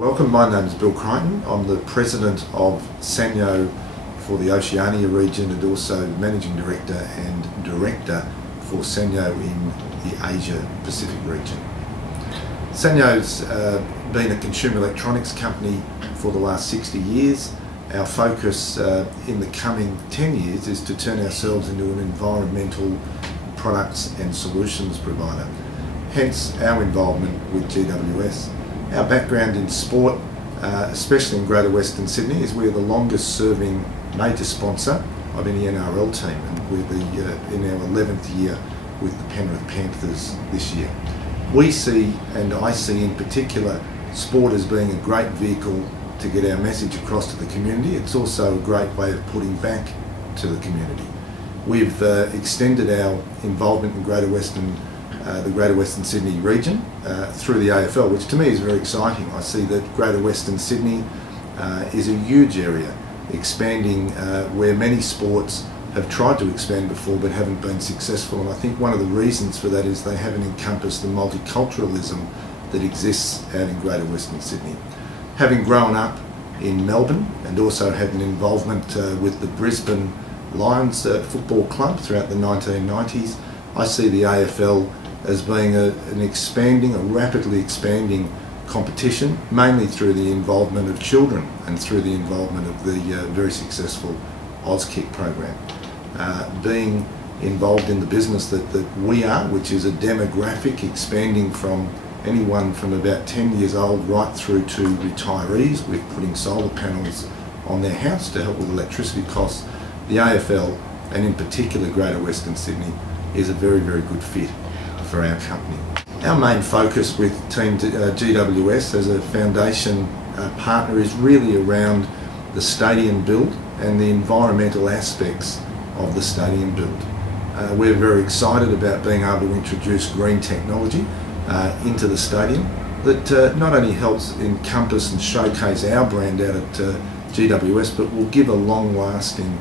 Welcome, my name is Bill Chrichton. I'm the President of Sanyo for the Oceania region and also Managing Director and Director for Sanyo in the Asia Pacific region. Sanyo's been a consumer electronics company for the last 60 years. Our focus in the coming 10 years is to turn ourselves into an environmental products and solutions provider. Hence our involvement with GWS. Our background in sport, especially in Greater Western Sydney, is we're the longest serving major sponsor of any NRL team, and we're in our 11th year with the Penrith Panthers this year. We see, and I see in particular, sport as being a great vehicle to get our message across to the community. It's also a great way of putting back to the community. We've extended our involvement in the Greater Western Sydney region through the AFL, which to me is very exciting. I see that Greater Western Sydney is a huge area, expanding where many sports have tried to expand before but haven't been successful, and I think one of the reasons for that is they haven't encompassed the multiculturalism that exists out in Greater Western Sydney. Having grown up in Melbourne and also had an involvement with the Brisbane Lions football club throughout the 1990s, I see the AFL as being a rapidly expanding competition, mainly through the involvement of children and through the involvement of the very successful Auskick program. Being involved in the business that we are, which is a demographic expanding from anyone from about 10 years old right through to retirees, with putting solar panels on their house to help with electricity costs, the AFL, and in particular Greater Western Sydney, is a very, very good fit for our company. Our main focus with Team GWS as a foundation partner is really around the stadium build and the environmental aspects of the stadium build. We're very excited about being able to introduce green technology into the stadium that not only helps encompass and showcase our brand out at GWS, but will give a long-lasting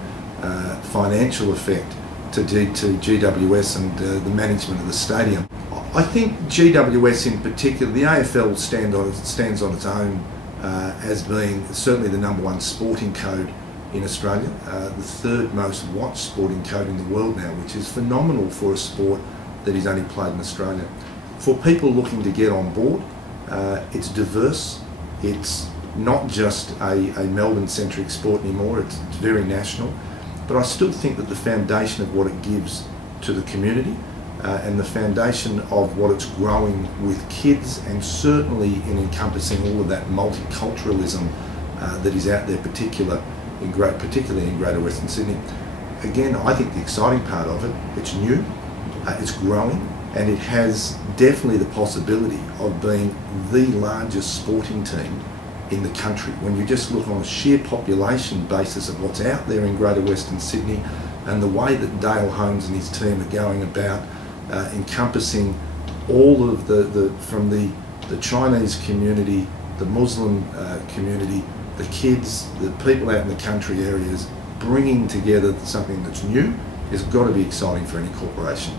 financial effect to GWS and the management of the stadium. I think GWS in particular, the AFL stands on its own as being certainly the #1 sporting code in Australia, the third most watched sporting code in the world now, which is phenomenal for a sport that is only played in Australia. For people looking to get on board, it's diverse. It's not just a Melbourne-centric sport anymore, it's very national. But I still think that the foundation of what it gives to the community and the foundation of what it's growing with kids, and certainly in encompassing all of that multiculturalism that is out there, particularly in Greater Western Sydney. Again, I think the exciting part of it, it's new, it's growing, and it has definitely the possibility of being the largest sporting team in the country. When you just look on a sheer population basis of what's out there in Greater Western Sydney and the way that Dale Holmes and his team are going about encompassing all of from the Chinese community, the Muslim community, the kids, the people out in the country areas, bringing together something that's new, has got to be exciting for any corporation.